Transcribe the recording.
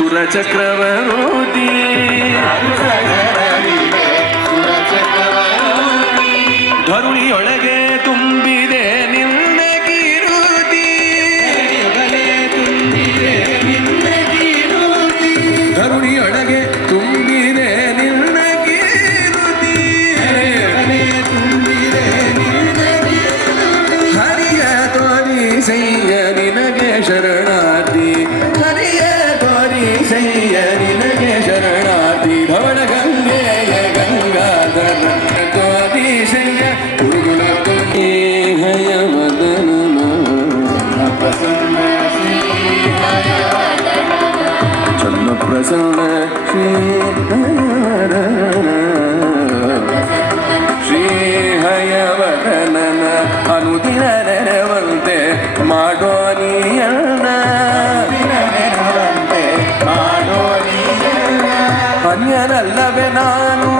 ಸುರಚಕ್ರವರೋಧಿ ಧರುಣಿಯೊಳಗೆ ತುಂಬಿದೆ ನಿನ್ನ ಕೀರುತಿ ಧರುಣಿಯೊಳಗೆ ತುಂಬಿದೆ ನಿನ್ನ ಕೀರುತಿ ಹರಿಯ ತೋರಿ ಸೈಯ ನಿನಗೆ ಶರಣಾರ್ಥಿ ಹರಿಯ ತೋರಿ ಸೈಯ ನಿನಗೆ ಶರಣಾರ್ಥಿ ಧವಳ ಗಂಗೆಯ ಗಂಗಾಧರ ತೋರಿ ಸೈಯ ಗುರುಗುಲ ಹಯ ಮದನ ಪ್ರಸನ್ನ ಚನ್ನ ಪ್ರಸನ್ನ ಶ್ರೀ ಹಯವದನನ ಅನುದಿನ ನೆರವಂತೆ ಮಾಡೋ ನೀಯನ್ನ ಅನ್ಯನಲ್ಲವೇ ನಾನು